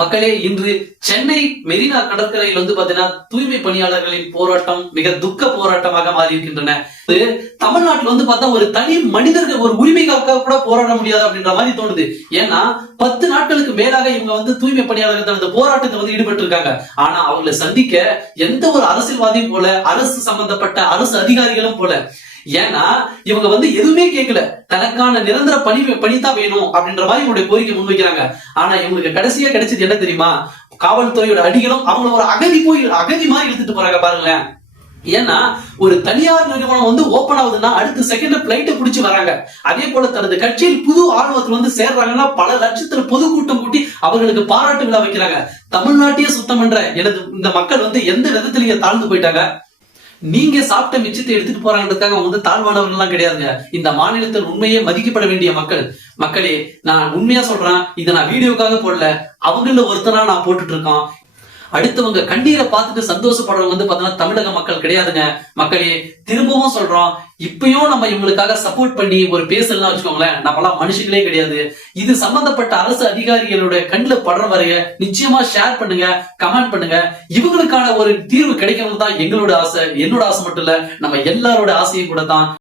மக்களே, இன்று சென்னை மெரினா கடற்கரையில் பாத்தீங்கன்னா தூய்மை பணியாளர்களின் போராட்டம் மிக துக்க போராட்டமாக மாறி இருக்கின்றன. தமிழ்நாட்டுல பார்த்தா ஒரு தனி மனிதர்கள் ஒரு உரிமைக்காக கூட போராட முடியாது அப்படின்ற மாதிரி தோணுது. ஏன்னா 10 நாட்களுக்கு மேலாக இவங்க தூய்மை பணியாளர்கள் தனது போராட்டத்தை ஈடுபட்டு இருக்காங்க. ஆனா அவங்களை சந்திக்க எந்த ஒரு அரசியல்வாதியும் போல, அரசு சம்பந்தப்பட்ட அரசு அதிகாரிகளும் போல. ஏன்னா இவங்க எதுவுமே கேட்கல, தனக்கான நிரந்தர பணிதான் வேணும் அப்படின்ற மாதிரி இவங்களுடைய கோரிக்கை முன்வைக்கிறாங்க. ஆனா இவங்களுக்கு கடைசியா கிடைச்சது என்ன தெரியுமா? காவல்துறையோட அடிகளும் அவங்கள ஒரு அகதி மாதிரி எடுத்துட்டு போறாங்க பாருங்களேன். ஏன்னா ஒரு தனியார் நிறுவனம் ஓபன் ஆகுதுன்னா அடுத்த செகண்ட் பிளைட்டை பிடிச்சு வராங்க. அதே போல தனது கட்சியில் புது ஆர்வத்துல சேர்றாங்கன்னா பல லட்சத்துல பொதுக்கூட்டம் கூட்டி அவர்களுக்கு பாராட்டு விழா வைக்கிறாங்க. தமிழ்நாட்டையே சுத்தம் பண்ற இந்த மக்கள் எந்த விதத்துல தாழ்ந்து போயிட்டாங்க. நீங்க சாப்பிட்ட மிச்சத்தை எடுத்துட்டு போறாங்கிறதுக்காக தாழ்வானவர்கள் எல்லாம் கிடையாதுங்க. இந்த மாநிலத்தில் உண்மையே மதிக்கப்பட வேண்டிய மக்களே, நான் உண்மையா சொல்றேன். இதை நான் வீடியோக்காக போடல, அவங்கள ஒருத்தரா நான் போட்டுட்டு இருக்கோம். அடுத்தவங்க கண்ணீரை பார்த்துட்டு சந்தோஷப்படுறவங்க பாத்தீங்கன்னா தமிழக மக்கள் கிடையாதுங்க. மக்களே, திரும்பவும் சொல்றோம், இப்பயும் நம்ம இவங்களுக்காக சப்போர்ட் பண்ணி ஒரு பேசலாம் வச்சுக்கோங்களேன், நம்மளாம் மனுஷங்களே கிடையாது. இது சம்பந்தப்பட்ட அரசு அதிகாரிகளோட கண்ணுல படுற வரைய நிச்சயமா ஷேர் பண்ணுங்க, கமெண்ட் பண்ணுங்க. இவங்களுக்கான ஒரு தீர்வு கிடைக்கணும் தான் எங்களோட ஆசை. என்னோட ஆசை மட்டும் இல்ல, நம்ம எல்லாரோட ஆசையும் கூட தான்.